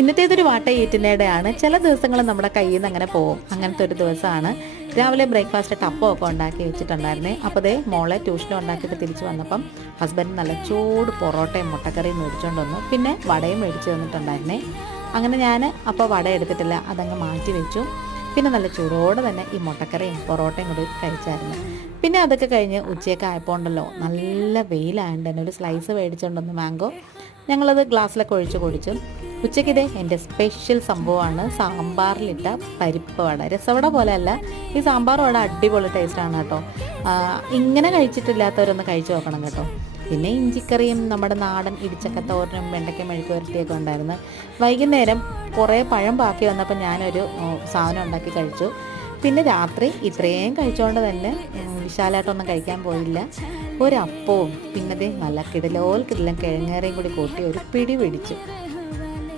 ഇന്നത്തേതൊരു വാട്ട ഈറ്റിനിടെയാണ്. ചില ദിവസങ്ങൾ നമ്മുടെ കയ്യിൽ നിന്ന് അങ്ങനെ പോകും. അങ്ങനത്തെ ഒരു ദിവസമാണ്. രാവിലെ ബ്രേക്ക്ഫാസ്റ്റ് ടപ്പമൊക്കെ ഉണ്ടാക്കി വെച്ചിട്ടുണ്ടായിരുന്നേ. അപ്പോൾ ദേ മോളെ ട്യൂഷനും ഉണ്ടാക്കിയിട്ട് തിരിച്ച് വന്നപ്പം ഹസ്ബൻഡ് നല്ല ചൂട് പൊറോട്ടയും മുട്ടക്കറിയും മേടിച്ചുകൊണ്ട് വന്നു. പിന്നെ വടയും മേടിച്ച് തന്നിട്ടുണ്ടായിരുന്നേ. അങ്ങനെ ഞാൻ അപ്പോൾ വട എടുത്തിട്ടില്ല, അതങ്ങ് മാറ്റി വെച്ചു. പിന്നെ നല്ല ചൂടോടെ തന്നെ ഈ മുട്ടക്കറിയും പൊറോട്ടയും കൂടി കഴിച്ചായിരുന്നു. പിന്നെ അതൊക്കെ കഴിഞ്ഞ് ഉച്ചയൊക്കെ ആയപ്പോൾ ഉണ്ടല്ലോ, നല്ല വെയിലായതുകൊണ്ട് തന്നെ ഒരു സ്ലൈസ് മേടിച്ചുകൊണ്ടൊന്ന് മാംഗോ ഞങ്ങളത് ഗ്ലാസ്സിലൊക്കെ ഒഴിച്ച് കുടിച്ചു. ഉച്ചയ്ക്കിതേ എൻ്റെ സ്പെഷ്യൽ സംഭവമാണ് സാമ്പാറിലിട്ട പരിപ്പ് വട. രസവട പോലെയല്ല, ഈ സാമ്പാർ വട അടിപൊളി ടേസ്റ്റാണ് കേട്ടോ. ഇങ്ങനെ കഴിച്ചിട്ടില്ലാത്തവരൊന്ന് കഴിച്ചു നോക്കണം കേട്ടോ. പിന്നെ ഇഞ്ചിക്കറിയും നമ്മുടെ നാടൻ ഇടിച്ചക്കത്തോരനും വെണ്ടയ്ക്ക മെഴുക്ക് വരട്ടിയൊക്കെ ഉണ്ടായിരുന്നു. വൈകുന്നേരം കുറേ പഴം ബാക്കി വന്നപ്പോൾ ഞാനൊരു സാധനം ഉണ്ടാക്കി കഴിച്ചു. പിന്നെ രാത്രി ഇത്രയും കഴിച്ചുകൊണ്ട് തന്നെ വിശാലമായിട്ടൊന്നും കഴിക്കാൻ പോയില്ല. ഒരപ്പവും പിന്നെ നല്ല കിടലം കിഴങ്ങേറയും കൂടി കൂട്ടി ഒരു പിടി പിടിച്ചു.